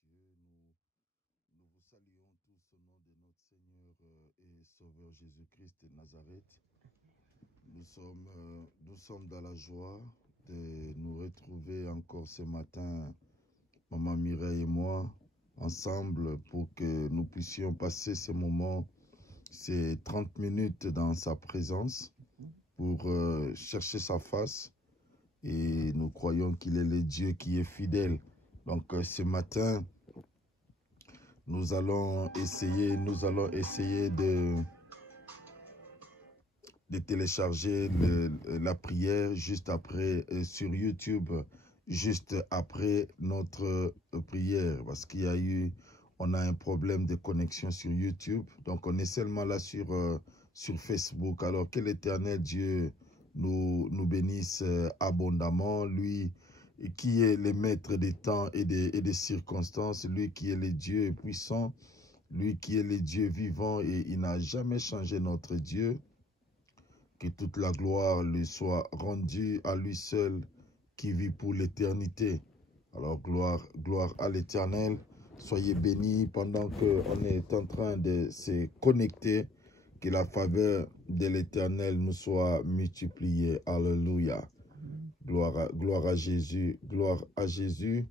Dieu, nous vous saluons tous au nom de notre Seigneur et Sauveur Jésus-Christ de Nazareth. Nous sommes dans la joie de nous retrouver encore ce matin, Maman Mireille et moi, ensemble pour que nous puissions passer ce moment, ces 30 minutes dans sa présence pour chercher sa face. Et nous croyons qu'il est le Dieu qui est fidèle. Donc ce matin, nous allons essayer de télécharger la prière juste après sur YouTube, juste après notre prière, parce on a un problème de connexion sur YouTube. Donc on est seulement là sur Facebook. Alors que l'Éternel Dieu nous bénisse abondamment, lui qui est le maître des temps et des circonstances, lui qui est le Dieu puissant, lui qui est le Dieu vivant et il n'a jamais changé notre Dieu. Que toute la gloire lui soit rendue à lui seul qui vit pour l'éternité. Alors gloire à l'Éternel. Soyez bénis pendant qu'on est en train de se connecter. Que la faveur de l'Éternel nous soit multipliée. Alléluia. Gloire à Jésus. Gloire à Jésus.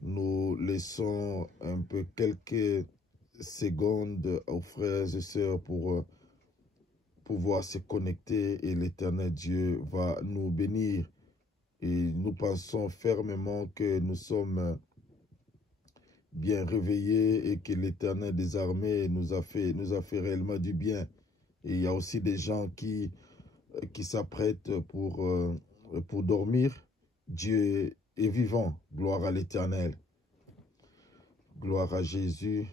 Nous laissons un peu quelques secondes aux frères et sœurs pour pouvoir se connecter et l'Éternel Dieu va nous bénir. Et nous pensons fermement que nous sommes bien réveillés et que l'Éternel des armées nous a fait réellement du bien. Et il y a aussi des gens qui s'apprêtent pour dormir. Dieu est vivant. Gloire à l'Éternel. Gloire à Jésus.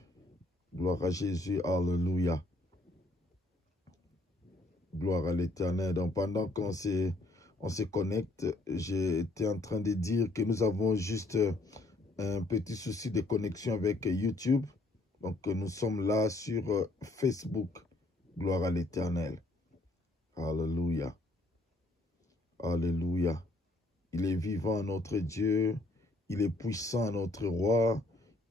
Gloire à Jésus. Alléluia. Gloire à l'Éternel. Donc pendant qu'on se connecte, j'étais en train de dire que nous avons juste un petit souci de connexion avec YouTube. Donc nous sommes là sur Facebook. Gloire à l'Éternel. Alléluia. Alléluia. Il est vivant, notre Dieu. Il est puissant, notre roi.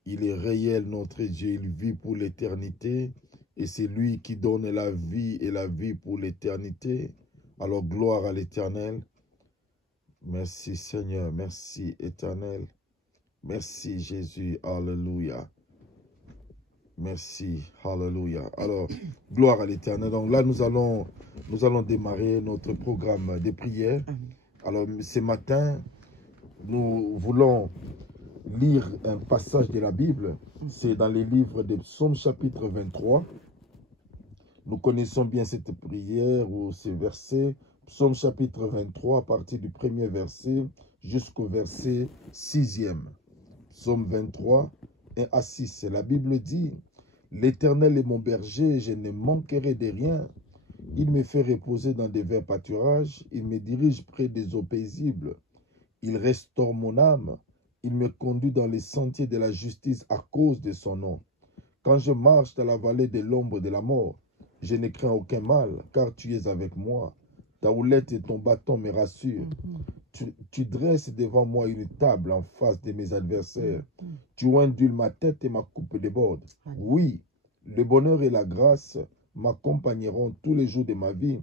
Il est réel, notre Dieu. Il vit pour l'éternité. Et c'est lui qui donne la vie et la vie pour l'éternité. Alors gloire à l'Éternel. Merci Seigneur. Merci Éternel. Merci Jésus. Alléluia. Merci. Alléluia. Alors, gloire à l'Éternel. Donc là, nous allons démarrer notre programme de prière. Alors, ce matin, nous voulons lire un passage de la Bible. C'est dans les livres de Psaume chapitre 23. Nous connaissons bien cette prière ou ce verset. Psaume chapitre 23, à partir du premier verset jusqu'au verset 6e. Psaume 23, 1 à 6. La Bible dit, « L'Éternel est mon berger, je ne manquerai de rien. Il me fait reposer dans des verts pâturages. Il me dirige près des eaux paisibles. Il restaure mon âme. Il me conduit dans les sentiers de la justice à cause de son nom. Quand je marche dans la vallée de l'ombre de la mort, je ne crains aucun mal, car tu es avec moi. Ta houlette et ton bâton me rassurent. Tu dresses devant moi une table en face de mes adversaires. Tu ondules ma tête et ma coupe déborde. Oui, le bonheur et la grâce m'accompagneront tous les jours de ma vie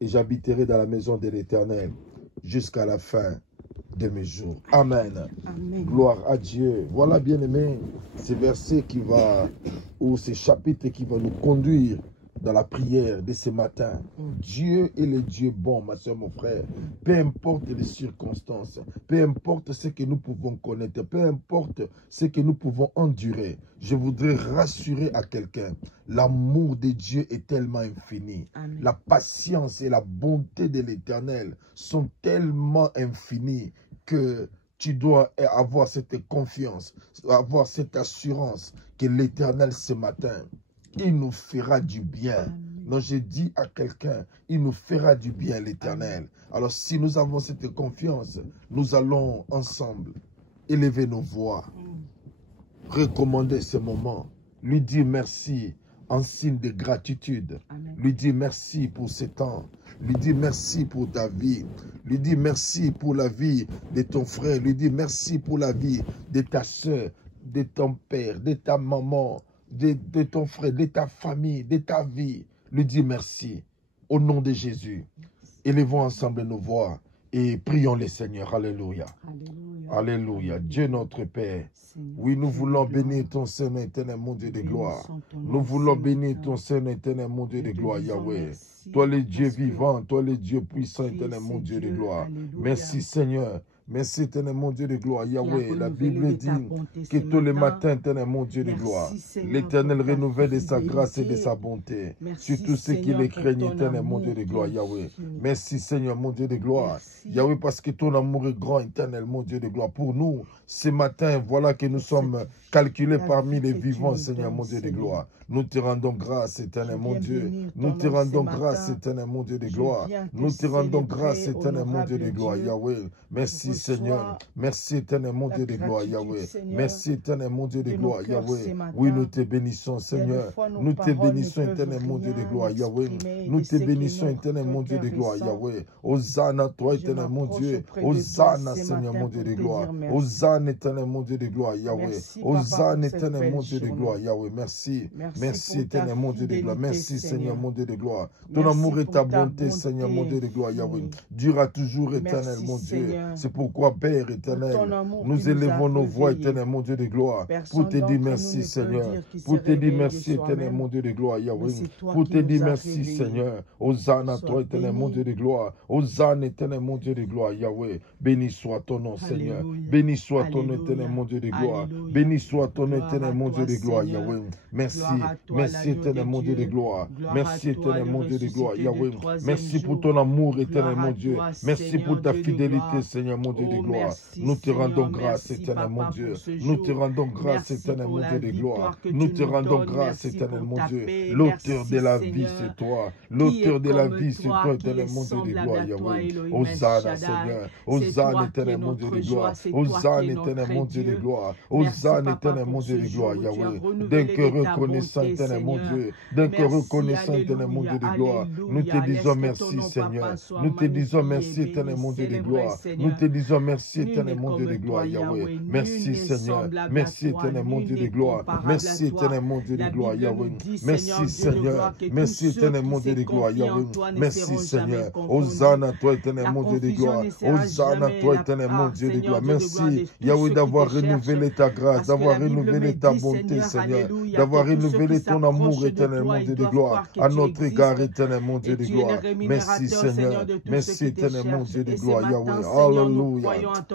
et j'habiterai dans la maison de l'Éternel jusqu'à la fin de mes jours. Amen. Amen. Gloire à Dieu. Voilà, bien-aimé, ce verset ou ce chapitre qui va nous conduire dans la prière de ce matin. Dieu est le Dieu bon, ma soeur, mon frère. Peu importe les circonstances, peu importe ce que nous pouvons connaître, peu importe ce que nous pouvons endurer, je voudrais rassurer à quelqu'un, l'amour de Dieu est tellement infini. Amen. La patience et la bonté de l'Éternel sont tellement infinies que tu dois avoir cette confiance, avoir cette assurance que l'Éternel ce matin, il nous fera du bien. Donc je dis à quelqu'un, il nous fera du bien l'Éternel. Alors si nous avons cette confiance, nous allons ensemble élever nos voix, recommander ce moment, lui dire merci en signe de gratitude. Amen. Lui dire merci pour ce temps. Lui dire merci pour ta vie. Lui dire merci pour la vie de ton frère. Lui dire merci pour la vie de ta soeur. de ton père, de ta maman, de ton frère, de ta famille, de ta vie. Lui dis merci. Au nom de Jésus. Élevons ensemble nos voix et prions le Seigneur. Alléluia. Alléluia. Alléluia. Dieu notre Père. Oui, nous voulons bénir ton Seigneur éternel, mon Dieu de gloire. Nous voulons bénir ton Seigneur éternel, mon Dieu de gloire, Yahweh. Toi le Dieu vivant, toi le Dieu puissant éternel, mon Dieu de gloire. Merci Seigneur. Merci, éternel mon Dieu de gloire, Yahweh. La Bible dit que tous les matins, éternel mon Dieu de gloire, l'Éternel renouvelle de sa grâce et de sa bonté sur tous ceux qui les craignent, éternel mon Dieu de gloire, Yahweh. Merci, Seigneur, mon Dieu de gloire, Yahweh, parce que ton amour est grand, éternel mon Dieu de gloire. Pour nous, ce matin, voilà que nous sommes calculés parmi les vivants, Seigneur, mon Dieu de gloire. Nous te rendons grâce, éternel mon Dieu. Nous te rendons grâce, éternel mon Dieu de gloire. Nous te rendons grâce, éternel mon Dieu de gloire, Yahweh. Merci, Seigneur. Merci, éternel mon Dieu de gloire, Yahweh. Merci, éternel mon Dieu de gloire, Yahweh. Oui, nous te bénissons, Seigneur. Nous te bénissons, éternel mon Dieu de gloire, Yahweh. Nous te bénissons, éternel mon Dieu de gloire, Yahweh. Hosanna, toi, éternel mon Dieu. Hosanna, Seigneur mon Dieu de gloire. Hosanna, éternel mon Dieu de gloire, Yahweh. Hosanna, éternel mon Dieu de gloire, Yahweh. Merci. Merci, éternel mon Dieu de gloire. Merci, Seigneur mon Dieu de gloire. Ton amour et ta bonté, Seigneur mon Dieu de gloire, Yahweh, durera toujours, éternel mon Dieu. C'est pourquoi, Père éternel, nous élevons nos voix, éternel mon Dieu de gloire, pour te dire merci, Seigneur. Pour te dire merci, éternel mon Dieu de gloire, Yahweh. Pour te dire merci, Seigneur. Hosanna, toi, éternel mon Dieu de gloire. Hosanna, éternel mon Dieu de gloire, Yahweh. Béni soit ton nom, Seigneur. Béni soit ton nom, éternel mon Dieu de gloire. Béni soit ton nom, éternel mon Dieu de gloire, Yahweh. Merci. Merci, éternel mon Dieu de gloire. Merci, éternel mon Dieu de gloire, Yahweh. Merci pour ton amour, éternel mon Dieu. Merci pour ta fidélité, Seigneur mon Dieu de gloire. Nous te rendons grâce, éternel mon Dieu. Nous te rendons grâce, éternel mon Dieu de gloire. Nous te rendons grâce, éternel mon Dieu. L'auteur de la vie, c'est toi. L'auteur de la vie, c'est toi, éternel mon Dieu de gloire, Yahweh. Hosanna, Seigneur. Hosanna, éternel mon Dieu de gloire. Hosanna, éternel mon Dieu de gloire. Hosanna, éternel mon Dieu de gloire, Yahweh. D'un cœur reconnaissant, éternel mon Dieu. D'un cœur reconnaissant, éternel mon Dieu de gloire. Nous te disons merci, Seigneur. Nous te disons merci, éternel mon Dieu de gloire. Nous te disons merci, éternel mon Dieu de gloire, Yahweh. Merci, Seigneur. Merci, éternel mon Dieu de gloire. Merci, éternel mon Dieu de gloire, Yahweh. Merci, Seigneur. Merci, éternel mon Dieu de gloire, Yahweh. Merci, Seigneur. Hosanna, toi, éternel mon Dieu de gloire. Hosanna, toi, éternel mon Dieu de gloire. Merci, Yahweh, d'avoir renouvelé ta grâce, d'avoir renouvelé ta bonté, Seigneur, d'avoir renouvelé ton amour, éternel mon Dieu de gloire, à notre égard, éternel mon Dieu de gloire. Merci, Seigneur. Merci, éternel mon Dieu de gloire, Yahweh. Alléluia.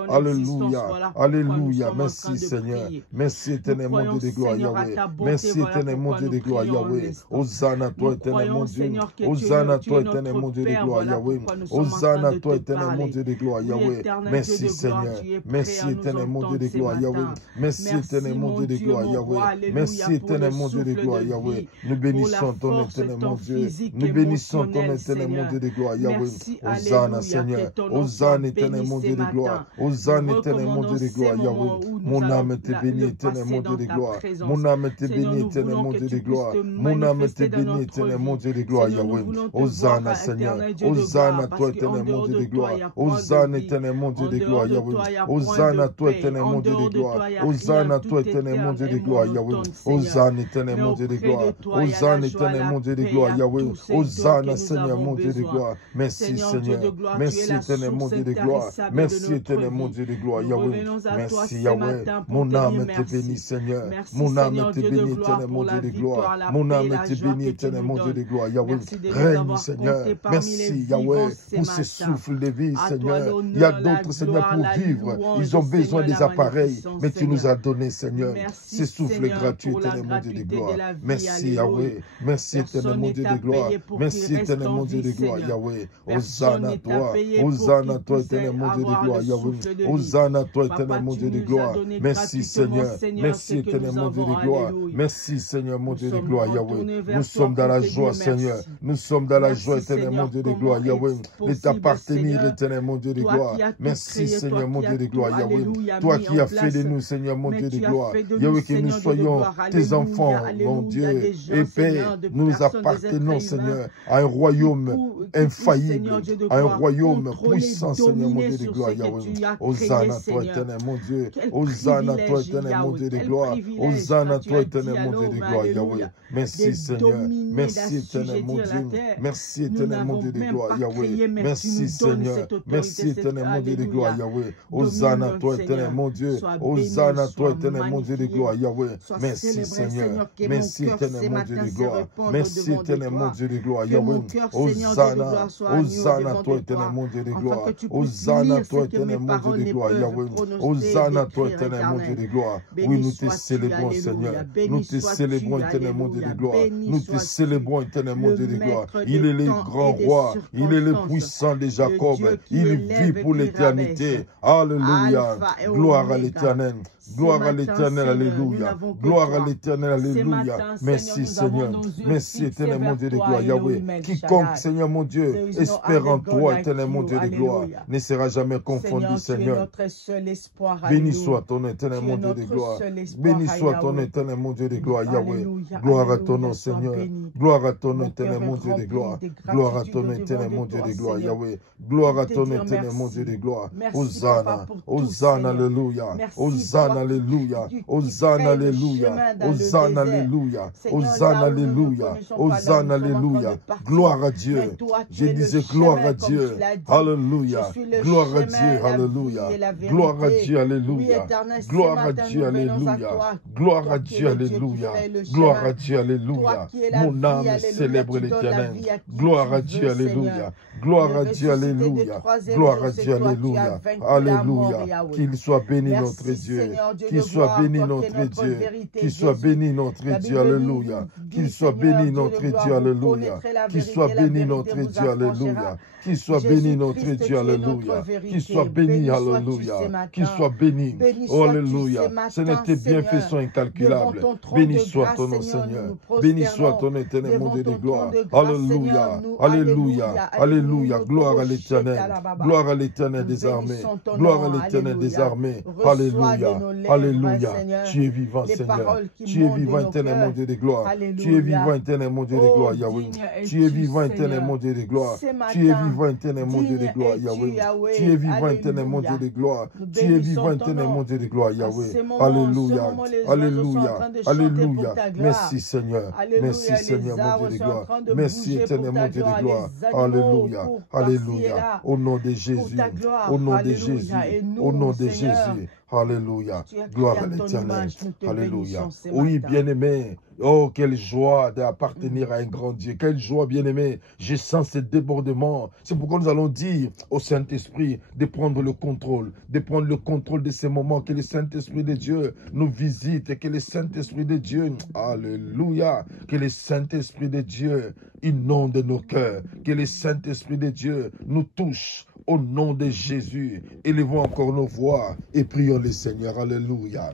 Alléluia. Alléluia. Merci, Seigneur. Merci, éternel mon Dieu de gloire, Yahweh. Merci, éternel mon Dieu de gloire, Yahweh. Hosanna, toi, éternel mon Dieu. Hosanna, toi, éternel mon Dieu de gloire, Yahweh. Hosanna, toi, éternel mon Dieu de gloire, Yahweh. Merci, Seigneur. Merci, éternel mon Dieu de gloire, Yahweh. Merci, éternel mon Dieu de gloire, Yahweh. Merci, éternel mon Dieu de gloire, Yahweh. Nous bénissons ton éternel mon Dieu. Nous bénissons ton éternel mon Dieu de gloire, Yahweh. Hosanna, Seigneur. Hosanna, éternel mon Dieu de gloire. Hosanna, éternel mon Dieu de gloire, Yahweh. Mon âme te bénit, éternel mon Dieu de gloire. Mon âme te bénit, éternel mon Dieu de gloire. Mon âme te bénit, éternel mon Dieu de gloire, Yahweh. Hosanna, Seigneur. Hosanna, toi, éternel mon Dieu de gloire. Hosanna, éternel mon Dieu de gloire, Yahweh. Hosanna, toi, éternel mon Dieu de gloire. Hosanna, toi, éternel mon Dieu de gloire, Yahweh. Hosanna, éternel mon Dieu de gloire. Hosanna, éternel mon Dieu de gloire, Yahweh. Hosanna, Seigneur mon Dieu de gloire. Merci, Seigneur. Merci, éternel mon Dieu de gloire. Merci, éternel mon Dieu de gloire, Yahweh. Merci, Yahweh. Mon âme te bénit, Seigneur. Mon âme te bénit, éternel mon Dieu de gloire. Mon âme te bénit, éternel mon Dieu de gloire, Yahweh. Règne, Seigneur. Merci, Yahweh, pour ce souffle de vie, Seigneur. Il y a d'autres, Seigneur, pour vivre. Ils ont besoin des appareils, mais tu nous as donné, Seigneur, ce souffle gratuit, éternel mon Dieu de gloire. Merci, Yahweh. Merci, éternel mon Dieu de gloire. Merci, éternel mon Dieu de gloire, Yahweh. Hosanna, toi. Hosanna, toi, éternel mon Dieu de gloire, Yahweh. Hosanna, toi, éternel mon Dieu de gloire. Merci, Seigneur. Merci, éternel mon Dieu de gloire. Merci, Seigneur, mon Dieu de gloire, Yahweh. Nous sommes dans la joie, Seigneur. Nous sommes dans la joie, éternel mon Dieu de gloire, Yahweh. De t'appartenir, éternel mon Dieu de gloire. Merci, Seigneur, mon Dieu de gloire, Yahweh. Toi qui as fait de nous, Seigneur, mon Dieu de gloire. Yahweh, que nous soyons tes enfants, mon Dieu. Et Père, nous nous appartenons, Seigneur, à un royaume infaillible, à un royaume puissant, Seigneur, mon Dieu de gloire. gloire, que Yahweh. tu as Hosanna, créé, toi, Seigneur. éternel, mon Dieu. Quel Hosanna, toi, privilège, éternel, mon Yahweh. Dieu de Quel gloire. privilège Hosanna, quand tu toi, as dit éternel, mon Dieu de à l'homme, gloire, Yahweh. alléluia, Merci, de Seigneur. dominer, Merci, éternel, mon d'assujettir la Dieu. terre. Merci, Nous éternel, mon n'avons Dieu de même gloire, pas Yahweh. créé, mais tu Merci, nous donnes Seigneur. cette autorité, Merci, éternel, mon Dieu de gloire, alléluia. Yahweh. Domine Hosanna, notre toi, éternel, Seigneur. mon Dieu. Sois béni, Hosanna, toi, sois éternel, mon Dieu de gloire, magnifié. Yahweh. Sois Merci, célébré, Seigneur. Seigneur, que mon Merci, cœur éternel, ce mon Dieu matin de se gloire. répandre Merci, devant de éternel, mon toi. Dieu de gloire, Que Yahweh. mon cœur, Seigneur Dieu de Hosanna, gloire, soit agneau Hosanna, devant toi, de éternel, toi, mon Dieu de afin gloire. que tu puisses Hosanna, lire ce toi, que mes éternel, mon Dieu paroles de ne gloire, peuvent Yahweh. prononcer, Hosanna, toi, décrire, éternel, mon Dieu éternel. de gloire. Oui, Béni nous te sois-tu, célébrons, alléluia. Seigneur. Béni Nous te sois-tu, célébrons, éternel, mon Dieu de alléluia. gloire. Béni Nous te sois-tu, célébrons, éternel, mon le Dieu de gloire. maître Il des est le temps grand et des roi. Il est le circonstances. puissant de Le Jacob. Dieu qui Il élève vit et pour qui l'éternité. rabaisse. Alléluia. Alpha et Gloire à Oméga. l'éternel. Ce Gloire à matin, l'éternel, Seigneur, nous alléluia. n'avons que Gloire à toi. l'éternel, Ce alléluia. matin, Merci, Seigneur, nous avons Seigneur. nos yeux Merci, fixés éternel, mon vers Dieu de toi, gloire, Yahweh. Elohim El Quiconque, Shaddai. Seigneur, mon Dieu, There is no espère en other God toi, like éternel, mon you, Dieu de gloire, alléluia. ne sera jamais confondu, Seigneur, tu es Seigneur. notre seul espoir, Béni alléluia. soit ton éternel, Tu mon es Dieu de notre gloire. seul espoir, Béni soit ton Yahweh. éternel, mon Dieu de gloire, Yahweh. Alléluia, Gloire à ton alléluia, nom, sois Seigneur. béni. Gloire à ton Mon éternel, cœur mon est Dieu de rempli gloire. de Gloire à gratitude ton devant éternel, de mon Dieu toi, de gloire, Seigneur. Yahweh. Gloire à Te ton dire éternel, mon merci. Dieu de gloire. Merci, Hosanna, Papa, pour tout, Hosanna, Seigneur. alléluia. Merci, Hosanna, toi alléluia. qui Hosanna, crée le alléluia. chemin dans le Hosanna, désert. alléluia. Seigneur, Hosanna, là où nous ne alléluia. connaissons pas, là où Hosanna, nous sommes en train alléluia. de partir. Gloire à Dieu. Mais toi, tu Je es le disais gloire chemin, à comme Dieu. tu l'as dit. Alléluia. Je suis le Gloire à chemin, Dieu. la Alléluia. vie et la Gloire à vérité. Dieu. Oui, Alléluia. Éternel, ce Gloire à matin, Dieu. nous venons à Alléluia. toi. Gloire Toi à qui es Dieu. le Dieu qui Alléluia. fait le Gloire chemin. à Dieu. Alléluia. Toi qui es la Mon vie, âme alléluia, célèbre tu donnes la l'éternel. vie à qui Gloire tu à Dieu. veux, Alléluia. Seigneur. Gloire Le à Dieu. ressuscité de Alléluia. troisième Gloire jour, à c'est Dieu. toi qui as Alléluia. vaincu la mort, Alléluia. Yahweh. Qu'il soit béni Merci, notre Dieu. Seigneur Dieu Qu'il de soit gloire, béni toi qui es notre notre Dieu. vérité, Qu'il soit Jésus. béni notre La Dieu. Bible nous Alléluia. dit, Qu'il soit Seigneur béni Dieu de notre gloire, Dieu. vous Alléluia. connaîtrez la Qu'il vérité, soit la béni vérité notre vous Dieu. Alléluia. affranchira. Qu'il soit béni notre Jésus-Christ, Dieu. tu es notre Alléluia. vérité. Qu'il soit béni. Béni sois-tu Alléluia. ce matin. Qu'il soit béni. Béni Oh, sois-tu alléluia. ce matin, Ce n'était Seigneur. bienfaisant incalculable. Devant ton trône Béni de soit grâce, ton nom, Seigneur, Seigneur. nous nous Béni soit prosternons. ton éternel, mon Devant Dieu de ton gloire. trône de grâce, Alléluia. Seigneur, nous, Alléluia. alléluia, Alléluia. alléluia. Gloire à l'éternel. Gloire à l'éternel des Nous armées. bénissons ton Gloire à nom, l'éternel des alléluia. armées. Reçois Alléluia. de nos lèvres, Alléluia. Seigneur, Tu es vivant, les Seigneur. paroles qui Tu es montent de vivant, nos éternel, mon cœurs. Dieu de gloire. Alléluia. Tu es vivant, éternel, mon Dieu de Oh, gloire, Yahweh. digne Tu es es-tu, vivant, éternel, Seigneur. mon Dieu de gloire. Ce Tu es matin, vivant, éternel, mon Dieu de digne gloire, es-tu, Yahweh. Yahweh. Tu es vivant, éternel, mon Dieu Alléluia. de gloire. Nous Tu es bénissons vivant, ton éternel, nom. mon Dieu de gloire, À Yahweh. ce moment, Alléluia. ce moment, les oiseaux sont en Alléluia. train de chanter Alléluia. pour ta gloire. Merci, Seigneur. Alléluia, Merci, les Seigneur, mon arbres Dieu de sont en gloire. train de Merci, bouger éternel, pour mon ta Dieu de gloire. gloire. Les animaux Alléluia. courent par-ci et Alléluia. là Au nom de pour Jésus. ta gloire. Au nom de Alléluia. Jésus. Et nous, Au nom de Seigneur, Jésus. Alléluia. tu as créé Gloire à à ton l'éternel. image, nous te Alléluia. bénissons ce Oui, matin. bien-aimé. Oh, quelle joie d'appartenir à un grand Dieu. Quelle joie, bien-aimé. Je sens ce débordement. C'est pourquoi nous allons dire au Saint-Esprit de prendre le contrôle. De prendre le contrôle de ces moments. Que le Saint-Esprit de Dieu nous visite. Et que le Saint-Esprit de Dieu, alléluia. Que le Saint-Esprit de Dieu inonde nos cœurs. Que le Saint-Esprit de Dieu nous touche. Au nom de Jésus, élevons encore nos voix et prions le Seigneur. Alléluia.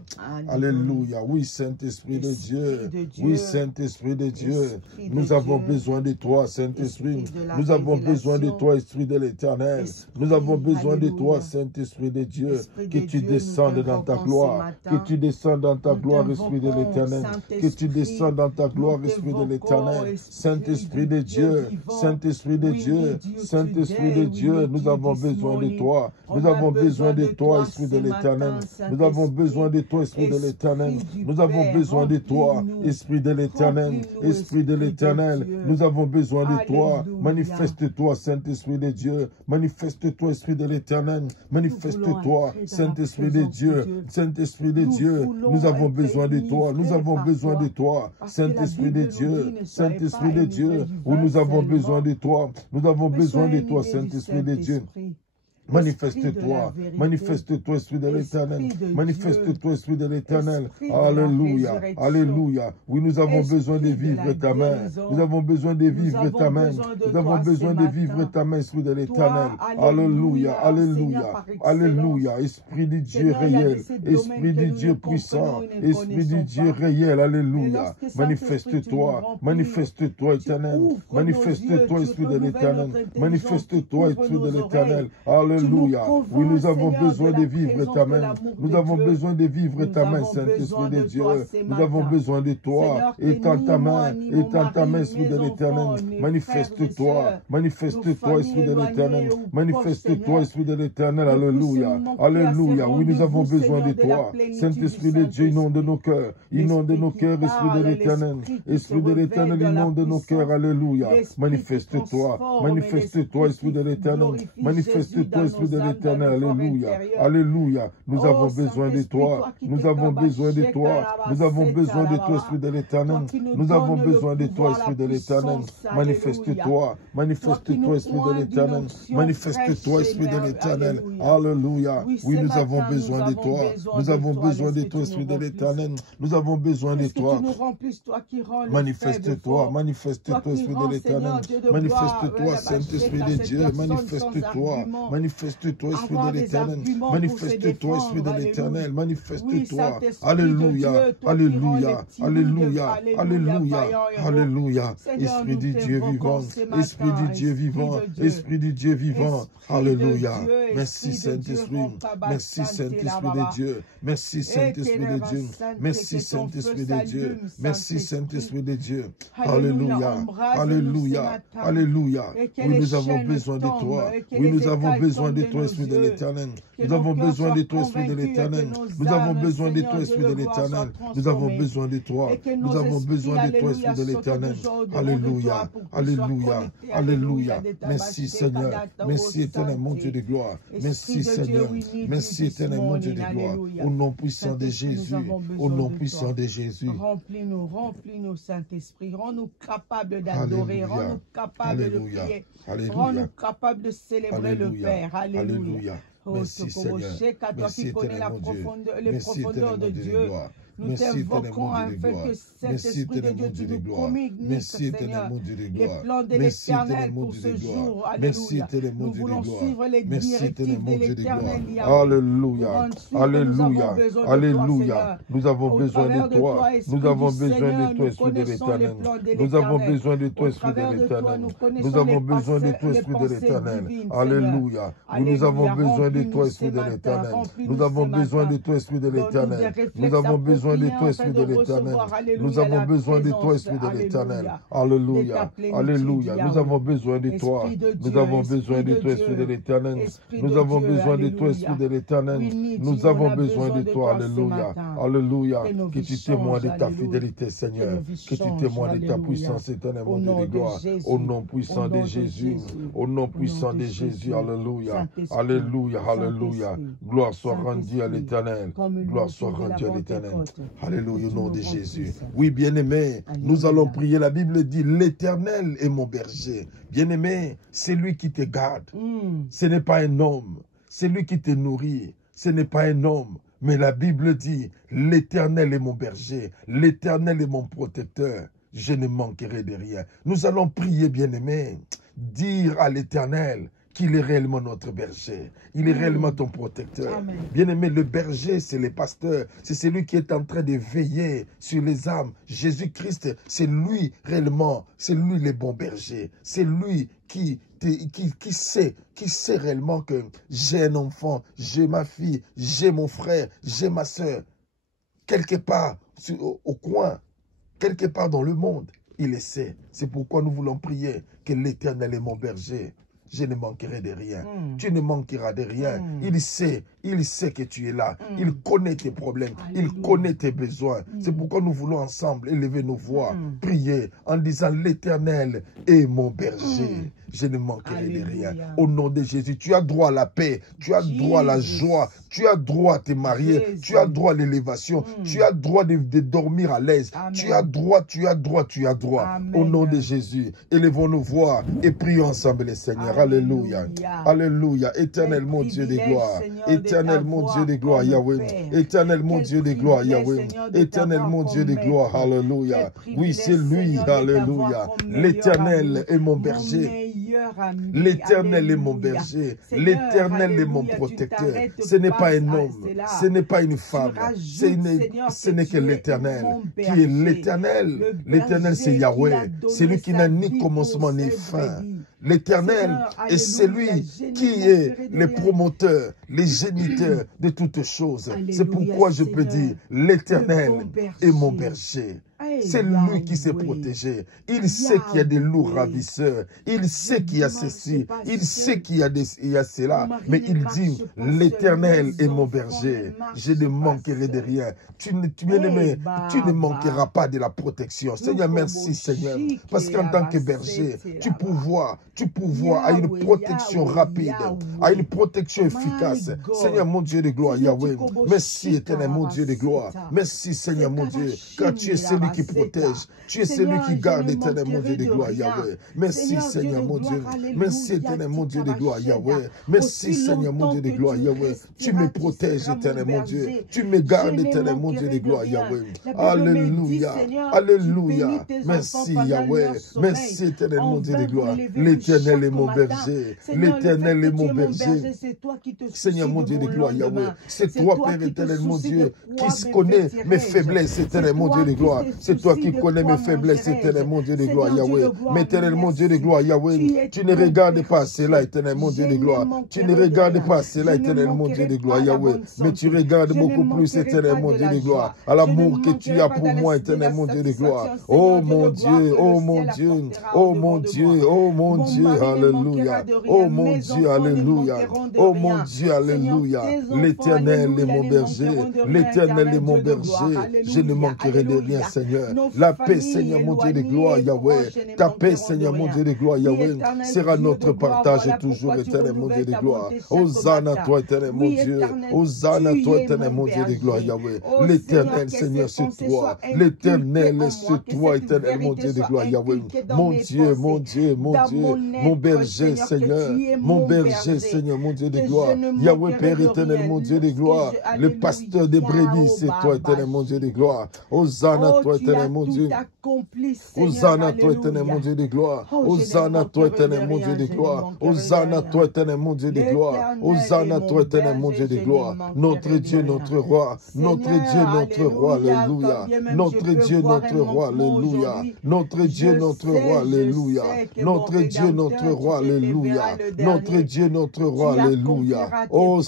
Alléluia. Oui, Saint-Esprit de Dieu. Oui, Saint-Esprit de Dieu. Nous avons besoin de toi, Saint-Esprit. Nous avons besoin de toi, Esprit de l'Éternel. Nous avons besoin de toi, Saint-Esprit de Dieu. Que tu descendes dans ta gloire. Que tu descendes dans ta gloire, Esprit de l'Éternel. Que tu descendes dans ta gloire, Esprit de l'Éternel. Saint-Esprit de Dieu. Saint-Esprit de Dieu. Saint-Esprit de Dieu. Nous avons besoin de toi. Nous avons besoin de toi, Esprit de l'Éternel. Nous avons besoin de toi, Esprit de l'Éternel. Nous avons besoin de toi, Esprit de l'Éternel. Esprit de l'Éternel. Nous avons besoin de toi. Manifeste-toi, Saint-Esprit de Dieu. Manifeste-toi, Esprit de l'Éternel. Manifeste-toi, Saint-Esprit de Dieu. Saint-Esprit de Dieu. Nous avons besoin de toi. Nous avons besoin de toi. Saint-Esprit de Dieu. Saint-Esprit de Dieu. Où nous avons besoin de toi. Nous avons besoin de toi, Saint-Esprit de Dieu. Manifeste-toi, manifeste-toi, Esprit de l'Éternel. Manifeste-toi, Esprit de l'Éternel. Alléluia, alléluia. Oui, nous avons besoin de vivre ta main. Nous avons besoin de vivre ta main. Nous avons besoin de vivre ta main, Esprit de l'Éternel. Alléluia, alléluia, alléluia. Esprit du Dieu réel, Esprit du Dieu puissant, Esprit du Dieu réel. Alléluia. Manifeste-toi, manifeste-toi, Éternel. Manifeste-toi, Esprit de l'Éternel. Manifeste-toi, Esprit de l'Éternel. Alléluia. Alléluia. Oui, nous avons besoin de vivre ta main. Nous avons besoin de vivre ta main, Saint-Esprit de Dieu. Nous avons besoin de toi. Étends ta main, Esprit de l'Éternel. Manifeste-toi, manifeste-toi, Esprit de l'Éternel. Manifeste-toi, Esprit de l'Éternel. Alléluia. Alléluia. Oui, nous avons besoin de toi. Saint-Esprit de Dieu, inonde nos cœurs. Inonde nos cœurs, Esprit de l'Éternel. Esprit de l'Éternel, inonde nos cœurs. Alléluia. Manifeste-toi. Manifeste-toi, Esprit de l'Éternel. Manifeste-toi, Esprit de l'Éternel. Alléluia. Alléluia. Nous avons besoin de toi. Nous avons besoin de toi. Nous avons besoin de toi, Esprit de l'Éternel. Nous avons besoin de toi, Esprit de l'Éternel. Manifeste-toi. Manifeste-toi, Esprit de l'Éternel. Manifeste-toi, Esprit de l'Éternel. Alléluia. Oui, nous avons besoin de toi. Nous avons besoin de toi, Esprit de l'Éternel. Nous avons besoin de toi. Manifeste-toi. Manifeste-toi, Esprit de l'Éternel. Manifeste-toi, Saint-Esprit de Dieu. Manifeste-toi. Manifeste-toi, Esprit de l'Éternel. Manifeste-toi, Esprit de l'Éternel. Manifeste-toi. Alléluia. Alléluia. Alléluia. Alléluia. Alléluia. Esprit du Dieu vivant. Esprit du Dieu vivant. Esprit du Dieu vivant. Alléluia. Merci Saint-Esprit. Merci Saint-Esprit de Dieu. Merci Saint-Esprit de Dieu. Merci Saint-Esprit de Dieu. Merci Saint-Esprit de Dieu. Alléluia. Alléluia. Alléluia. Oui, nous avons besoin de toi. Oui, nous avons besoin de toi, Esprit de l'Éternel. Nous avons besoin de toi, Esprit de l'Éternel. Nous avons besoin de toi, Esprit de l'Éternel. Nous avons besoin de toi. Nous avons besoin de toi, Esprit de l'Éternel. Alléluia. Alléluia. Alléluia. Merci Seigneur. Merci éternel mon Dieu de gloire. Merci Seigneur. Merci éternel mon Dieu de gloire. Au nom puissant de Jésus. Au nom puissant de Jésus. Remplis-nous, remplis-nous, Saint-Esprit. Rends-nous capables d'adorer. Rends-nous capables de prier. Rends-nous capables de célébrer le Père. Alléluia. Merci Seigneur. Merci qui connais les profondeurs de Dieu. Nous t'invoquons afin que cet Esprit de Dieu, tu nous communiques, Seigneur, les plans de l'Éternel pour ce jour. Alléluia. Nous voulons suivre les directives de l'Éternel. Alléluia. Alléluia. Alléluia. Nous avons besoin de toi. Nous avons besoin de toi, Esprit de l'Éternel. Nous avons besoin de toi, Esprit de l'Éternel. Nous avons besoin de toi, Esprit de l'Éternel. Alléluia. Nous avons besoin de toi, Esprit de l'Éternel. Nous avons besoin de toi, Esprit de l'Éternel. Nous avons besoin de toi, Esprit de l'Éternel. Nous avons besoin de toi, Esprit de l'Éternel. Alléluia. Alléluia. Nous avons besoin de toi. Nous avons besoin de toi, Esprit de l'Éternel. Nous avons besoin de toi, Esprit de l'Éternel. Nous avons besoin de toi. Alléluia. Alléluia. Que tu témoignes de ta fidélité, Seigneur. Que tu témoignes de ta puissance éternelle, mon Dieu de gloire. Au nom puissant de Jésus. Au nom puissant de Jésus. Alléluia. Alléluia. Alléluia. Gloire soit rendue à l'Éternel. Gloire soit rendue à l'Éternel. Alléluia, au nom de Jésus. Oui, bien-aimé, nous allons prier. La Bible dit, l'Éternel est mon berger. Bien-aimé, c'est lui qui te garde. Ce n'est pas un homme. C'est lui qui te nourrit. Ce n'est pas un homme. Mais la Bible dit, l'Éternel est mon berger. L'Éternel est mon protecteur. Je ne manquerai de rien. Nous allons prier, bien-aimé. Dire à l'Éternel qu'il est réellement notre berger. Il est réellement ton protecteur. Bien-aimé, le berger, c'est le pasteur. C'est celui qui est en train de veiller sur les âmes. Jésus-Christ, c'est lui réellement, c'est lui le bon berger. C'est lui qui sait réellement que j'ai un enfant, j'ai ma fille, j'ai mon frère, j'ai ma soeur. Quelque part, au coin, quelque part dans le monde, il le sait. C'est pourquoi nous voulons prier que l'Éternel est mon berger. Je ne manquerai de rien. Tu ne manqueras de rien. Il sait que tu es là. Il connaît tes problèmes. Il connaît tes besoins. C'est pourquoi nous voulons ensemble élever nos voix, prier en disant l'Éternel est mon berger. Je ne manquerai de rien. Au nom de Jésus, tu as droit à la paix. Tu as droit à la joie. Tu as droit à te marier. Tu as droit à l'élévation. Tu as droit de dormir à l'aise. Tu as droit, tu as droit, tu as droit. Amen. Au nom de Jésus, élevons nos voix et prions ensemble le Seigneur. Alléluia. Alléluia. Éternel mon Dieu de gloire. Éternel mon Dieu de gloire, Yahweh. Éternel mon Dieu de gloire, Yahweh. Éternel mon Dieu de gloire, Alléluia. Oui, c'est lui, Alléluia. L'Éternel est mon berger. L'Éternel est mon berger. L'Éternel est mon protecteur. Ce n'est pas un homme. Ce n'est pas une femme. Ce n'est que l'Éternel. Qui est l'Éternel? L'Éternel, c'est Yahweh. C'est lui qui n'a ni commencement ni fin. L'Éternel est celui qui est le promoteur, les géniteurs de toutes choses. C'est pourquoi je peux dire, l'Éternel est mon berger. C'est lui qui s'est protégé. Il sait qu'il y a des loups ravisseurs. Il sait qu'il y a ceci. Il sait qu'il y a cela. Mais il dit, l'Éternel est mon berger. Je ne manquerai de rien. Bien-aimé, tu ne manqueras pas de la protection. Seigneur, merci Seigneur. Parce qu'en tant que berger, tu pourvois à une protection rapide, à une protection efficace. Seigneur, mon Dieu de gloire, Yahweh. Merci éternel, mon Dieu de gloire. Merci Seigneur, mon Dieu, car tu es celui qui protège. Tu es celui qui garde, éternel, mon Dieu de gloire, Yahweh. Merci, Seigneur, mon Dieu. Merci, éternel, mon Dieu de gloire, Yahweh. Merci, Seigneur, mon Dieu de gloire, Yahweh. Tu me protèges, éternel, mon Dieu. Tu me gardes, éternel, mon Dieu de gloire, Yahweh. Alléluia. Alléluia. Merci, Yahweh. Merci, éternel, mon Dieu de gloire. L'Éternel est mon berger. L'Éternel est mon berger. Seigneur, mon Dieu de gloire, Yahweh. C'est toi, Père éternel, mon Dieu, qui connaît mes faiblesses, éternel, mon Dieu de gloire. C'est toi qui connais mes faiblesses, éternel, mon Dieu de gloire, Yahweh. Mais éternel, mon Dieu de gloire, Yahweh, tu ne regardes pas cela, éternel, mon Dieu de gloire. Tu ne regardes pas cela, éternel, mon Dieu de gloire, Yahweh. Mais tu regardes beaucoup plus, éternel, mon Dieu de gloire, à l'amour que tu as pour moi, éternel, mon Dieu de gloire. Oh mon Dieu, oh mon Dieu, oh mon Dieu, oh mon Dieu, alléluia. Oh mon Dieu, alléluia. Oh mon Dieu, alléluia. L'Éternel est mon berger. L'Éternel est mon berger. Je ne manquerai de rien, Seigneur. La paix, Seigneur, mon Dieu de gloire, Yahweh. Ta paix, Seigneur, mon Dieu de gloire, Yahweh, sera notre partage toujours, éternel, mon Dieu de gloire. Hosanna à toi, éternel, mon Dieu. Hosanna à toi, éternel, mon Dieu de gloire, Yahweh. L'Éternel, Seigneur, c'est toi. L'Éternel est sur toi, éternel, mon Dieu de gloire, Yahweh. Mon Dieu, mon Dieu, mon Dieu, mon berger, Seigneur. Mon berger, Seigneur, mon Dieu de gloire. Yahweh, Père éternel, mon Dieu de gloire. Le pasteur des brebis, c'est toi, éternel, mon Dieu de gloire. Hosanna à toi, éternel, mon Dieu. Hosanna à toi, éternel, mon Dieu de gloire. Hosanna à toi, éternel, mon Dieu de gloire. Hosanna à toi, éternel, mon Dieu de gloire. Hosanna à toi, éternel, mon Dieu de gloire. Notre Dieu, notre roi. Notre Dieu, notre roi, alléluia. Notre Dieu, notre roi, alléluia. Notre Dieu, notre roi, alléluia. Notre Dieu, notre roi, alléluia. Notre Dieu, notre roi, alléluia. Oh,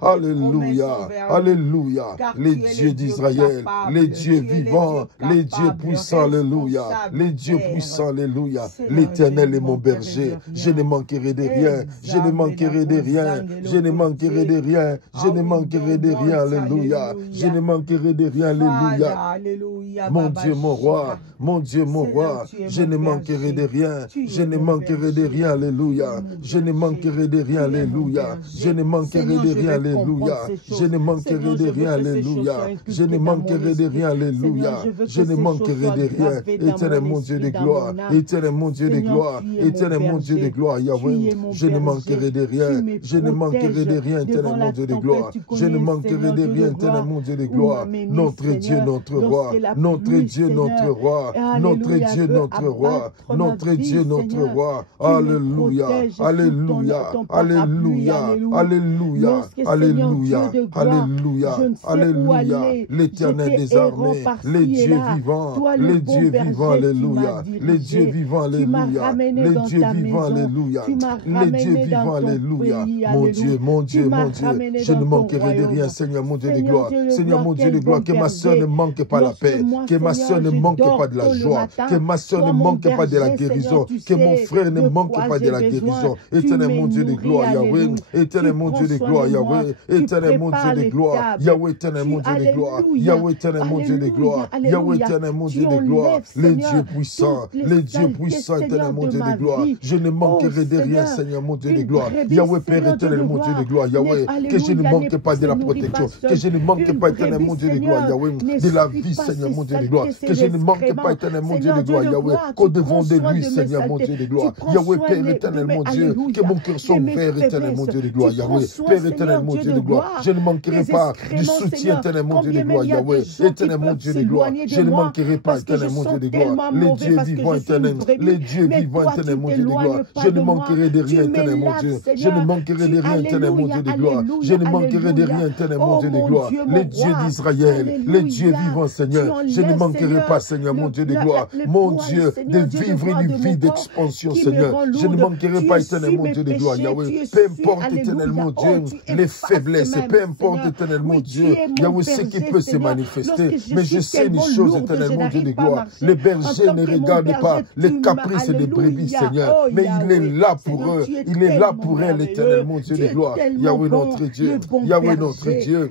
alléluia. Alléluia. Les dieux d'Israël, les dieux vivants, les dieux puissants, alléluia. Les dieux puissants, alléluia. L'Éternel est mon berger. Je ne manquerai de rien. Je ne manquerai de rien. Je ne manquerai de rien. Je ne manquerai de rien, alléluia. Je ne manquerai de rien, alléluia. Mon Dieu, mon roi. Mon Dieu, mon roi. Je ne manquerai de rien. Je ne manquerai de rien, alléluia. Je ne manquerai de rien, alléluia. Je ne manquerai de rien, alléluia. Je ne manquerai de rien, alléluia. Je ne manquerai de rien, alléluia. Je ne manquerai de rien. Éternel mon Dieu de gloire. Éternel mon Dieu de gloire. Éternel mon Dieu de gloire, Yahweh. Je ne manquerai de rien. Je ne manquerai de rien, éternel mon Dieu de gloire. Je ne manquerai de rien, éternel mon Dieu de gloire. Notre Dieu, notre roi. Notre Dieu, notre roi. Notre Dieu, notre roi. Notre Dieu, notre roi. Alléluia. Alléluia. Alléluia. Alléluia. Alléluia. Alléluia. Alléluia. L'Éternel des armées. Les dieux vivants. Les dieux vivants. Alléluia. Les dieux vivants. Alléluia. Les dieux vivants. Alléluia. Les dieux vivants. Alléluia. Mon Dieu, mon Dieu, mon Dieu. Je ne manquerai de rien, Seigneur, mon Dieu de gloire. Seigneur, mon Dieu de gloire, que ma soeur ne manque pas la paix. Que ma soeur ne manque pas de la joie. Que ma soeur ne manque pas de la guérison. Que mon frère ne manque pas de la guérison. Éternel, mon Dieu de gloire, Yahweh. Éternel, mon Dieu de gloire, Yahweh. Éternel, mon Dieu de gloire. Yahweh, éternel, mon Dieu de gloire. Yahweh, éternel, mon Dieu de gloire. Yahweh, éternel, mon Dieu de gloire. Les dieux puissants. Les dieux puissants, éternel, mon Dieu de gloire. Je ne manquerai de rien, Seigneur, mon Dieu de gloire. Yahweh, Père éternel, mon Dieu de gloire, Yahweh. Que je ne manque pas de la protection. Que je ne manque pas, éternel, mon Dieu de gloire, Yahweh. De la vie, Seigneur, mon Dieu de gloire. Que je ne manque pas, éternel, mon Dieu de gloire, Yahweh. Qu'au devant de lui, Seigneur, mon Dieu de gloire. Yahweh, Père éternel, mon Dieu. Que mon cœur soit ouvert, éternel, mon Dieu de gloire, Yahweh. Père éternel, mon Dieu de gloire. Je ne manquerai pas du soutien, éternel, mon Dieu de gloire, Yahweh. éternel mon Dieu de gloire. Je ne manquerai pas, éternel mon Dieu de gloire. Les dieux vivants, éternel, les dieux vivants, éternel mon Dieu de gloire. Je ne manquerai de rien, éternel mon Dieu. Je ne manquerai de rien, éternel mon Dieu de gloire. Je ne manquerai de rien, éternel mon Dieu de gloire. Les dieux d'Israël, les dieux vivants, Seigneur. Je ne manquerai pas, Seigneur, mon Dieu de gloire. Mon Dieu, de vivre une vie d'expansion, Seigneur. Je ne manquerai pas, éternel mon Dieu de gloire, Yahweh. Peu importe, éternel mon Dieu, les faiblesses, peu importe, éternel mon Dieu, Yahweh, ce qui peut se manifester. Mais je sais une chose, éternel mon Dieu de gloire. Les bergers ne regardent pas les caprices des brebis, Seigneur. Mais il est là pour eux. Il est là pour elle, éternel mon Dieu de gloire. Yahweh notre Dieu. Yahweh notre Dieu.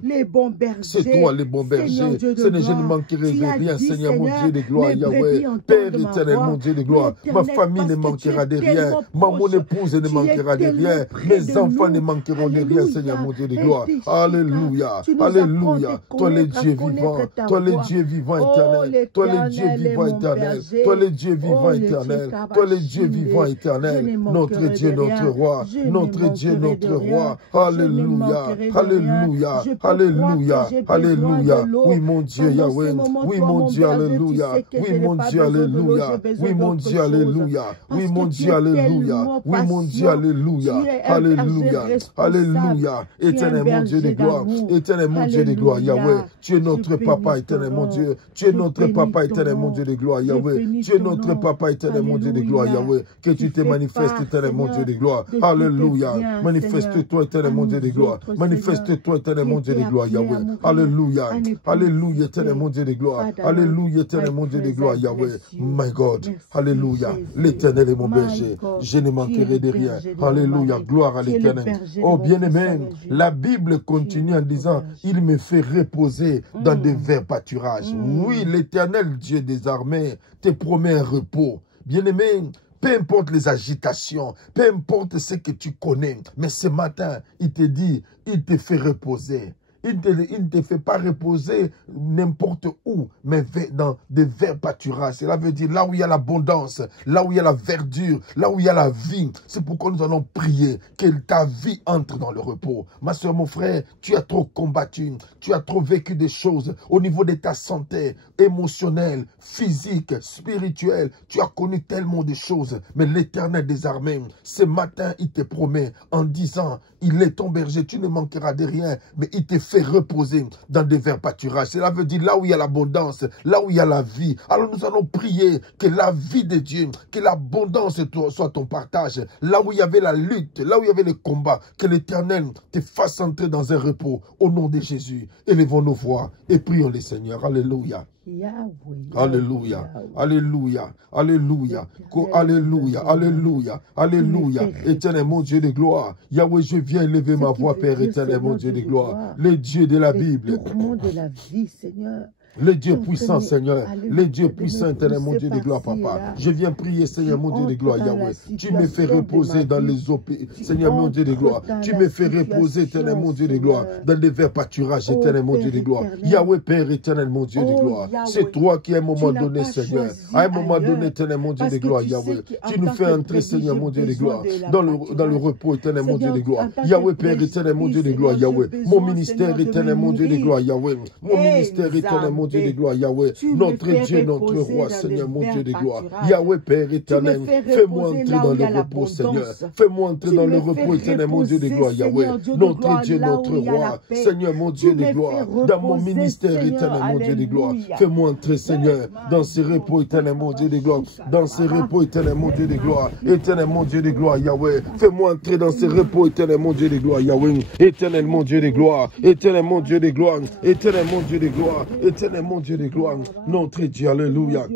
C'est toi les bons bergers. Seigneur, je ne manquerai de rien, Seigneur mon Dieu de gloire, Yahweh. Père éternel mon Dieu de gloire. Ma famille ne manquera de rien. Mon épouse ne manquera de rien. Mes enfants ne manqueront de rien, Seigneur mon Dieu de gloire. Alléluia. Alléluia. Toi les dieux vivants. Toi les dieux vivants éternels. Toi les dieux vivants éternels. Toi les dieux vivants éternels. Toi les dieux vivants éternels. Notre Dieu, notre roi. Notre Dieu, notre roi. Alléluia. Alléluia. Alléluia. Alléluia. Oui, mon Dieu, Yahweh. Oui, mon Dieu, alléluia. Oui, mon Dieu, alléluia. Oui, mon Dieu, alléluia. Oui, mon Dieu, alléluia. Oui, mon Dieu, alléluia. Alléluia. Alléluia. Éternel mon Dieu de gloire. Éternel mon Dieu de gloire, Yahweh. Tu es notre papa, éternel mon Dieu. Tu es notre papa, éternel mon Dieu de gloire, Yahweh. Tu es notre papa, éternel mon Dieu de gloire, Yahweh. Que tu te manifestes, éternel mon Dieu de gloire. Alléluia. Manifeste-toi, éternel mon Dieu de gloire. Manifeste-toi, éternel mon Dieu de gloire, Yahweh. Alléluia. Alléluia, éternel mon Dieu de gloire. Alléluia, éternel mon Dieu de gloire, Yahweh. My God. Alléluia. L'éternel est mon berger. Je ne manquerai de rien. Alléluia. Gloire à l'éternel. Oh, bien-aimé, la Bible continue en disant, il me fait reposer dans de verts pâturages. Oui, l'éternel Dieu des armées te promet un repos. Bien-aimé, peu importe les agitations, peu importe ce que tu connais, mais ce matin, il te dit, il te fait reposer. Il ne te fait pas reposer n'importe où, mais dans des verts pâturages. Cela veut dire là où il y a l'abondance, là où il y a la verdure, là où il y a la vie. C'est pourquoi nous allons prier que ta vie entre dans le repos. Ma soeur, mon frère, tu as trop combattu, tu as trop vécu des choses au niveau de ta santé émotionnelle, physique, spirituelle. Tu as connu tellement de choses, mais l'Éternel des armées, ce matin, il te promet en disant, il est ton berger, tu ne manqueras de rien, mais il te fait reposer dans des verts pâturages. Cela veut dire là où il y a l'abondance, là où il y a la vie. Alors nous allons prier que la vie de Dieu, que l'abondance soit ton partage. Là où il y avait la lutte, là où il y avait le combat, que l'Éternel te fasse entrer dans un repos. Au nom de Jésus, élevons nos voix et prions le Seigneur. Alléluia. Alléluia, alléluia, alléluia, alléluia, alléluia, alléluia. Éternel mon Dieu de gloire, Yahweh, je viens élever ma voix, Père éternel mon Dieu de gloire, le Dieu de la Bible. Le Dieu puissant, Seigneur. Le Dieu puissant, éternel, mon Dieu de gloire, Papa. Je viens prier, Seigneur, mon Dieu de gloire, Yahweh. Tu me fais reposer dans les eaux, Seigneur, mon Dieu de gloire. Tu me fais reposer, éternel, mon Dieu de gloire, dans les verts pâturages, éternel, mon Dieu de gloire. Yahweh, Père éternel, mon Dieu de gloire. C'est toi qui, à un moment donné, Seigneur, à un moment donné, éternel, mon Dieu de gloire, Yahweh, tu nous fais entrer, Seigneur, mon Dieu de gloire, dans le repos, éternel, mon Dieu de gloire. Yahweh, Père éternel, mon Dieu de gloire, Yahweh. Mon ministère, éternel, mon Dieu de gloire, Yahweh. Mon ministère, éternel, mon Dieu de gloire, Yahweh, notre Dieu, notre roi, Seigneur, mon Dieu de gloire. Yahweh, Père éternel, fais-moi entrer dans le repos, Seigneur. Fais-moi entrer dans le repos, éternel, mon Dieu de gloire, Yahweh. Notre Dieu, notre roi, Seigneur, mon Dieu de gloire. Dans mon ministère, éternel, mon Dieu de gloire. Fais-moi entrer, Seigneur, dans ce repos, éternel, mon Dieu de gloire. Dans ce repos, éternel, mon Dieu de gloire. Éternel, mon Dieu de gloire, Yahweh. Fais-moi entrer dans ce repos, éternel, mon Dieu de gloire, Yahweh. Éternel, mon Dieu de gloire. Éternel, mon Dieu de gloire. Éternel, mon Dieu de gloire. Éternel, mon Dieu de gloire. Notre Dieu, alléluia.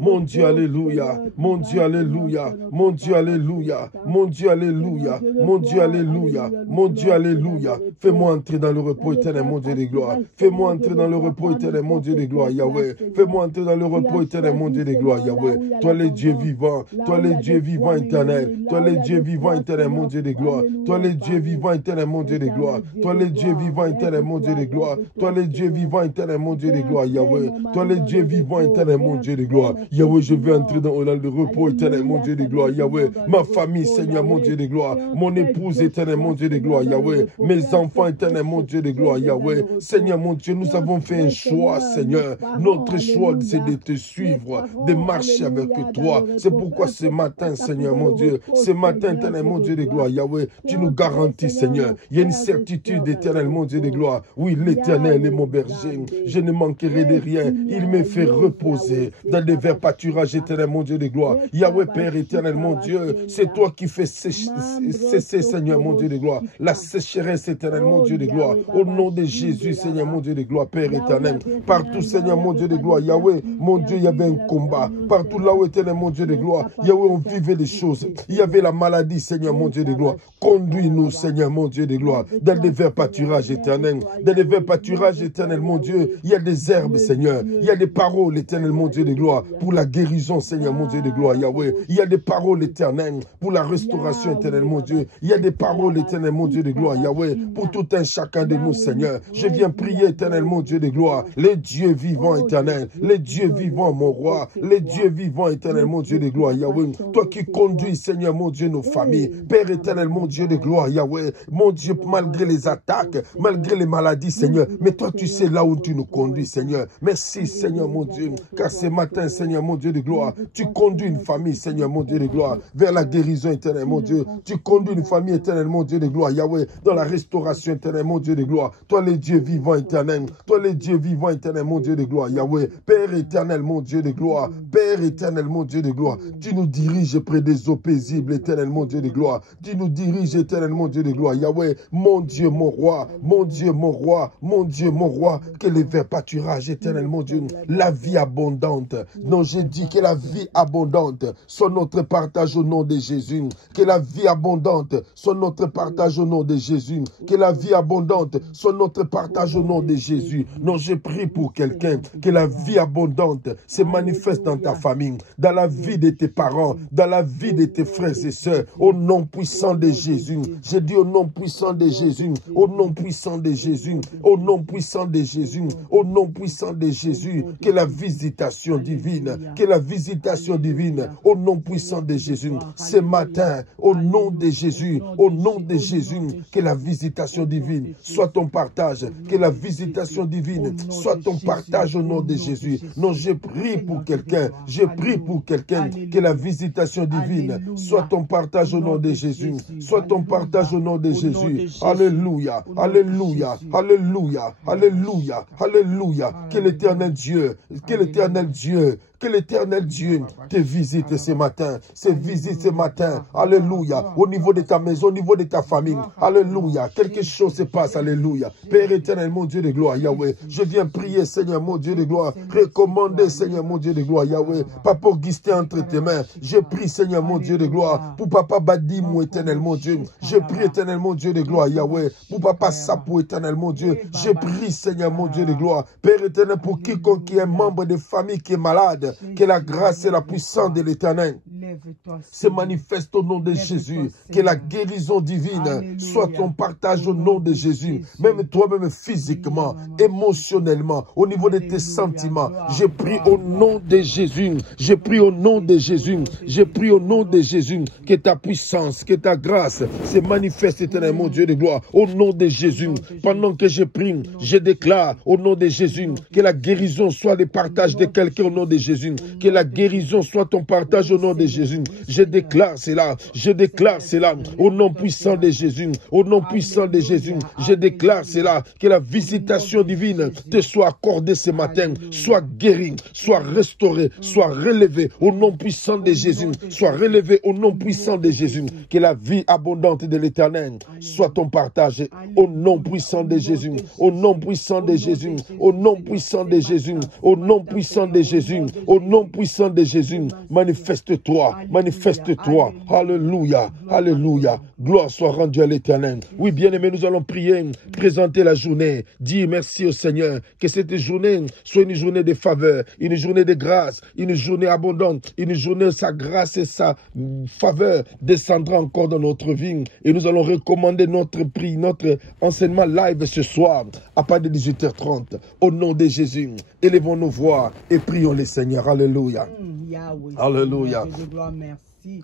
Mon Dieu, alléluia. Mon Dieu, alléluia. Mon Dieu, alléluia. Mon Dieu, alléluia. Mon Dieu, alléluia. Mon Dieu, alléluia. Fais-moi entrer dans le repos éternel, mon Dieu de gloire. Fais-moi entrer dans le repos éternel, mon Dieu de gloire, Yahweh. Fais-moi entrer dans le repos éternel, mon Dieu de gloire, Yahweh. Toi, les dieux vivants. Toi, les dieux vivants éternels. Toi, les dieux vivants éternels, mon Dieu de gloire. Toi, les dieux vivants éternels, mon Dieu de gloire. Toi, les dieux vivants éternels, mon Dieu de gloire. Toi, les dieux vivants éternels, éternel, mon Dieu de gloire, Yahweh. Toi, le Dieu vivant, éternel, mon Dieu de gloire. Yahweh, je veux entrer dans le repos, éternel, mon Dieu de gloire, Yahweh. Ma famille, Seigneur, mon Dieu de gloire. Mon épouse, éternel, mon Dieu de gloire, Yahweh. Mes enfants, éternel, mon Dieu de gloire, Yahweh. Seigneur, mon Dieu, nous avons fait un choix, Seigneur. Notre choix, c'est de te suivre, de marcher avec toi. C'est pourquoi ce matin, Seigneur, mon Dieu, ce matin, éternel, mon Dieu de gloire, Yahweh, tu nous garantis, Seigneur. Il y a une certitude, éternel, mon Dieu de gloire. Oui, l'éternel est mon berger. Je ne manquerai de rien. Il me fait reposer dans des verts pâturages, éternel, mon Dieu de gloire. Yahweh, Père éternel, mon Dieu, c'est toi qui fais cesser, Seigneur, mon Dieu de gloire, la sécheresse, éternel, mon Dieu de gloire. Au nom de Jésus, Seigneur, mon Dieu de gloire, Père éternel. Partout, Seigneur, mon Dieu de gloire, Yahweh, mon Dieu, il y avait un combat. Partout là où éternel, mon Dieu de gloire, Yahweh, on vivait des choses. Il y avait la maladie, Seigneur, mon Dieu de gloire. Conduis-nous, Seigneur, mon Dieu de gloire, dans des verts pâturages éternels. Dans des verts pâturages éternels, mon Dieu, il y a des herbes, Seigneur. Il y a des paroles, éternel, mon Dieu de gloire, pour la guérison, Seigneur, mon Dieu de gloire, Yahweh. Il y a des paroles éternelles pour la restauration, éternelle, mon Dieu. Il y a des paroles, éternel, mon Dieu de gloire, Yahweh, pour tout un chacun de nous, Seigneur. Je viens prier, éternel, mon Dieu de gloire, les dieux vivants, éternels, les dieux vivants, mon roi, les dieux vivants, éternel, mon Dieu de gloire, Yahweh. Toi qui conduis, Seigneur, mon Dieu, nos familles. Père éternel, mon Dieu de gloire, Yahweh. Mon Dieu, malgré les attaques, malgré les maladies, Seigneur. Mais toi, tu sais là où tu nous conduis, Seigneur. Merci, Seigneur, mon Dieu. Car ce matin, Seigneur, mon Dieu de gloire, tu conduis une famille, Seigneur, mon Dieu de gloire, vers la guérison éternelle, mon Dieu. Tu conduis une famille éternelle, mon Dieu de gloire, Yahweh, dans la restauration éternelle, mon Dieu de gloire. Toi, les dieux vivants éternels. Toi, les dieux vivants éternels, mon Dieu de gloire, Yahweh. Père éternel, mon Dieu de gloire. Père éternel, mon Dieu de gloire. Tu nous diriges près des eaux paisibles, éternel, mon Dieu de gloire. Tu nous diriges, éternel, mon Dieu de gloire, Yahweh. Mon Dieu, mon roi. Mon Dieu, mon roi. Mon Dieu, mon roi. Que les verts pâturages, éternel, mon Dieu. La vie abondante. Non, je dis que la vie abondante soit notre partage au nom de Jésus. Que la vie abondante soit notre partage au nom de Jésus. Que la vie abondante soit notre partage au nom de Jésus. Non, je prie pour quelqu'un. Que la vie abondante se manifeste dans ta famille, dans la vie de tes parents, dans la vie de tes frères et sœurs. Au nom puissant de Jésus. Je dis au nom puissant de Jésus. Au nom puissant de Jésus. Au nom puissant de Jésus. Au nom puissant de Jésus. Que la visitation divine. Que la visitation divine. Au nom puissant de Jésus. Ce matin, au nom de Jésus. Au nom de Jésus. Que la visitation divine soit ton partage. Que la visitation divine soit ton partage au nom de Jésus. Non, je prie pour quelqu'un. Je prie pour quelqu'un. Que la visitation divine soit ton partage au nom de Jésus. Soit ton partage au nom de Jésus. Alléluia. Alléluia. Alléluia. Alléluia. Alléluia. Que l'éternel Dieu, que l'éternel Dieu te visite ce matin, se visite ce matin, alléluia, au niveau de ta maison, au niveau de ta famille, alléluia, quelque chose se passe, alléluia. Père éternel, mon Dieu de gloire, Yahweh, je viens prier, Seigneur, mon Dieu de gloire, recommander, Seigneur, mon Dieu de gloire, Yahweh, Papa Augustin entre tes mains, je prie, Seigneur, mon Dieu de gloire, pour Papa Badim, mon éternel, mon Dieu, je prie, éternel, mon Dieu de gloire, Yahweh, pour Papa Sapou, éternel, mon Dieu, je prie, Seigneur, mon Dieu de gloire, Père éternel, pour quiconque qui est membre de famille qui est malade, que la grâce et la puissance de l'Éternel se manifestent au nom de Jésus. Que la guérison divine soit ton partage au nom de Jésus. Même toi-même physiquement, émotionnellement, au niveau de tes sentiments. Je prie au nom de Jésus. Je prie au nom de Jésus. Je prie au nom de Jésus. Que ta puissance, que ta grâce se manifeste, éternel, mon Dieu de gloire. Au nom de Jésus. Pendant que je prie, je déclare au nom de Jésus que la guérison soit le partage de quelqu'un au nom de Jésus. Que la guérison soit ton partage au nom de Jésus. Je déclare cela. Je déclare cela au nom puissant de Jésus. Au nom puissant de Jésus. Je déclare cela. Que la visitation divine te soit accordée ce matin. Soit guérie, soit restaurée, soit relevée au nom puissant de Jésus. Soit relevée au nom puissant de Jésus. Que la vie abondante de l'Éternel soit ton partage au nom puissant de Jésus. Au nom puissant de Jésus. Au nom puissant de Jésus. Au nom puissant de Jésus. Au nom puissant de Jésus, manifeste-toi, manifeste-toi. Alléluia, alléluia. Gloire soit rendue à l'Éternel. Oui, bien-aimés, nous allons prier, présenter la journée, dire merci au Seigneur, que cette journée soit une journée de faveur, une journée de grâce, une journée abondante, une journée où sa grâce et sa faveur descendra encore dans notre vie. Et nous allons recommander notre prix, notre enseignement live ce soir, à partir de 18h30. Au nom de Jésus, élevons nos voix et prions le Seigneur. Alléluia. Alléluia.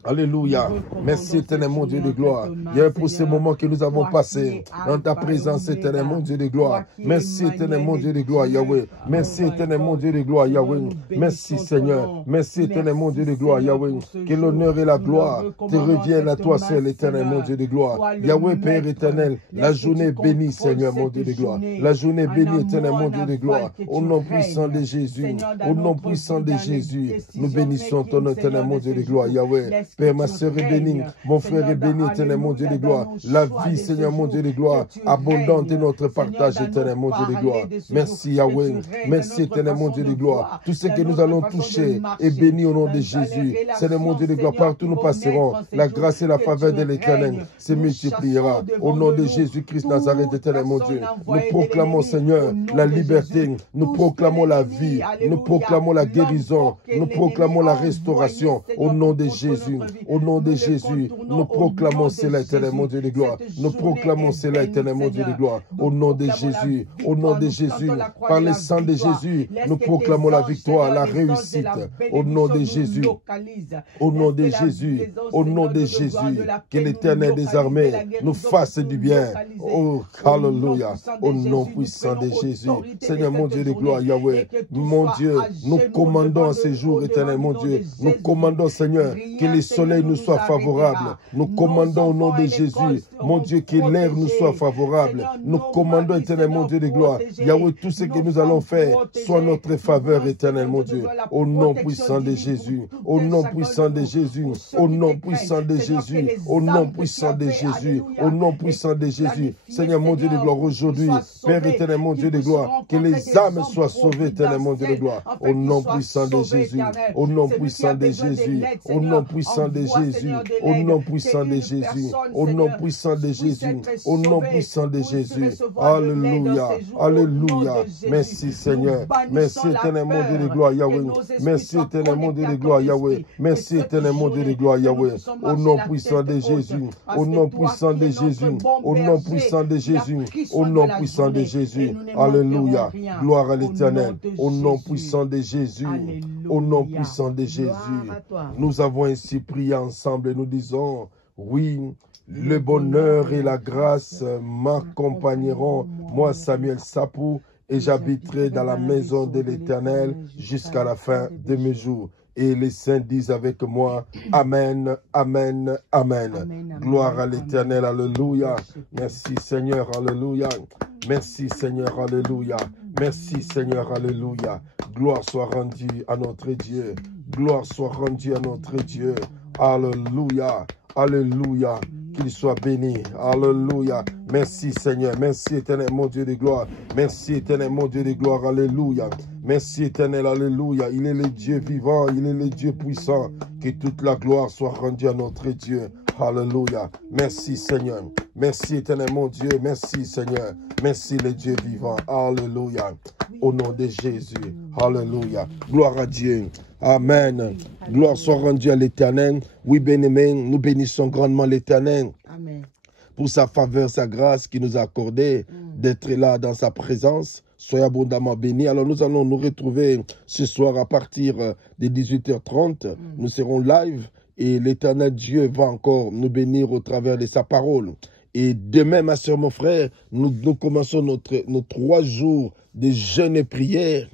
Alléluia. Merci éternel mon Dieu de gloire. Il y a pour ces moments que nous avons passés dans ta présence éternel mon Dieu de gloire. Merci éternel mon Dieu de gloire Yahweh. Merci éternel mon Dieu de gloire Yahweh. Merci Seigneur. Merci éternel mon Dieu de gloire Yahweh. Que l'honneur et la gloire te reviennent à toi seul éternel mon Dieu de gloire. Yahweh Père éternel, la journée bénie Seigneur mon Dieu de gloire. La journée bénie éternel mon Dieu de gloire. Au nom puissant de Jésus. Au nom puissant de Jésus. Nous bénissons ton nom éternel mon Dieu de gloire Yahweh. Père, ma soeur est bénie, mon frère est béni, éternel mon Dieu de gloire. La vie, Seigneur mon Dieu de gloire, abondante est notre partage, éternel mon Dieu de gloire. Merci Yahweh, merci éternel mon Dieu de gloire. Tout ce que nous allons toucher est béni au nom de Jésus. Seigneur mon Dieu de gloire, partout nous passerons, la grâce et la faveur de l'Éternel se multipliera. Au nom de Jésus-Christ Nazareth, éternel mon Dieu, nous proclamons, Seigneur, la liberté, nous proclamons la vie, nous proclamons la guérison, nous proclamons la restauration. Au nom de Jésus. Au nom de Jésus, nous proclamons cela, éternel mon Dieu de gloire. Nous proclamons cela, éternel mon Dieu de gloire. Au nom de Jésus, au nom de Jésus, par le sang de Jésus, nous proclamons la victoire, la réussite. Au nom de Jésus, au nom de Jésus, au nom de Jésus, que l'Éternel des armées nous fasse du bien. Oh, alléluia, au nom puissant de Jésus. Seigneur mon Dieu de gloire, Yahweh, mon Dieu, nous commandons à ce jour, éternel mon Dieu, nous commandons, Seigneur, que le soleil nous soit favorable. Nous commandons au nom de Jésus, mon Dieu, que l'air nous soit favorable. Nous commandons, éternel, mon Dieu de gloire. Yahweh, tout ce que nous allons faire soit notre faveur, éternel, mon Dieu. Au nom puissant de Jésus, au nom puissant de Jésus, au nom puissant de Jésus, au nom puissant de Jésus, au nom puissant de Jésus. Seigneur, mon Dieu de gloire, aujourd'hui, Père éternel, mon Dieu de gloire, que les âmes soient sauvées, éternel, mon Dieu de gloire. Au nom puissant de Jésus, au nom puissant de Jésus, au nom puissant de Jésus, au nom puissant de Jésus, au nom puissant de Jésus, au nom puissant de Jésus. Alléluia, alléluia. Merci Seigneur. Merci éternel mon Dieu de gloire Yahweh. Merci éternel mon Dieu de gloire Yahweh. Merci éternel mon Dieu de gloire Yahweh. Au nom puissant de Jésus, au nom puissant de Jésus, au nom puissant de Jésus, au nom puissant de Jésus. Alléluia. Gloire à l'Éternel. Au nom puissant de Jésus, au nom puissant de Jésus. Nous avons ainsi prié ensemble et nous disons, oui, le bonheur et la grâce m'accompagneront, moi Samuel Sapou, et j'habiterai dans la maison de l'Éternel jusqu'à la fin de mes jours. Et les saints disent avec moi, Amen, Amen, Amen. Amen. Gloire à l'Éternel, alléluia. Merci Seigneur, alléluia. Merci Seigneur, alléluia. Merci Seigneur, alléluia. Gloire soit rendue à notre Dieu. Gloire soit rendue à notre Dieu. Alléluia, alléluia. Qu'il soit béni. Alléluia. Merci Seigneur. Merci éternel mon Dieu de gloire. Merci éternel mon Dieu de gloire. Alléluia. Merci éternel. Alléluia. Il est le Dieu vivant. Il est le Dieu puissant. Que toute la gloire soit rendue à notre Dieu. Alléluia. Merci Seigneur. Merci éternel mon Dieu. Merci Seigneur. Merci le Dieu vivant. Alléluia. Au nom de Jésus. Alléluia. Gloire à Dieu. Amen. Gloire soit rendue à l'Éternel. Oui, bien-aimés, nous bénissons grandement l'Éternel pour sa faveur, sa grâce qui nous a accordé d'être là dans sa présence. Soyez abondamment bénis. Alors nous allons nous retrouver ce soir à partir de 18h30. Nous serons live et l'Éternel Dieu va encore nous bénir au travers de sa parole. Et demain, ma soeur, mon frère, nous commençons nos 3 jours de jeûne et prière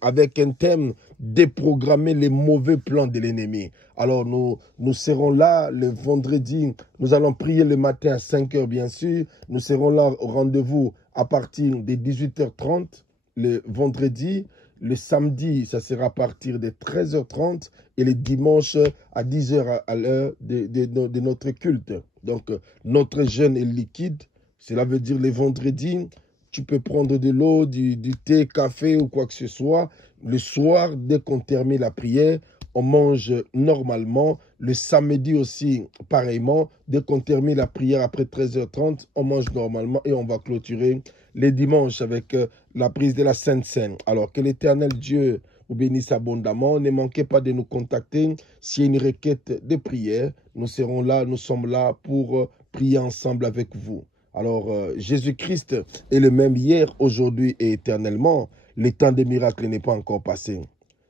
avec un thème « Déprogrammer les mauvais plans de l'ennemi ». Alors, nous serons là le vendredi. Nous allons prier le matin à 5 h, bien sûr. Nous serons là au rendez-vous à partir de 18h30 le vendredi. Le samedi, ça sera à partir de 13h30 et le dimanche à 10 h à l'heure de notre culte. Donc, notre jeûne est liquide. Cela veut dire le vendredi, tu peux prendre de l'eau, du thé, café ou quoi que ce soit. Le soir, dès qu'on termine la prière, on mange normalement. Le samedi aussi, pareillement. Dès qu'on termine la prière après 13h30, on mange normalement et on va clôturer les dimanches avec la prise de la Sainte Seine. Alors, que l'Éternel Dieu vous bénisse abondamment. Ne manquez pas de nous contacter. S'il y a une requête de prière, nous serons là, nous sommes là pour prier ensemble avec vous. Alors, Jésus-Christ est le même hier, aujourd'hui et éternellement. Le temps des miracles n'est pas encore passé.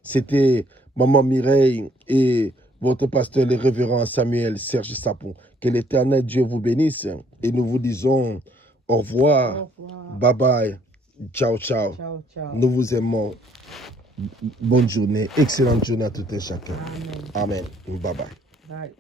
C'était Maman Mireille et votre pasteur, le révérend Samuel Serge Sapon. Que l'Éternel Dieu vous bénisse et nous vous disons au revoir. Bye bye. Ciao, ciao. Ciao, ciao. Nous vous aimons. Bonne journée. Excellente journée à tout et chacun. Amen. Amen. Bye bye. Bye.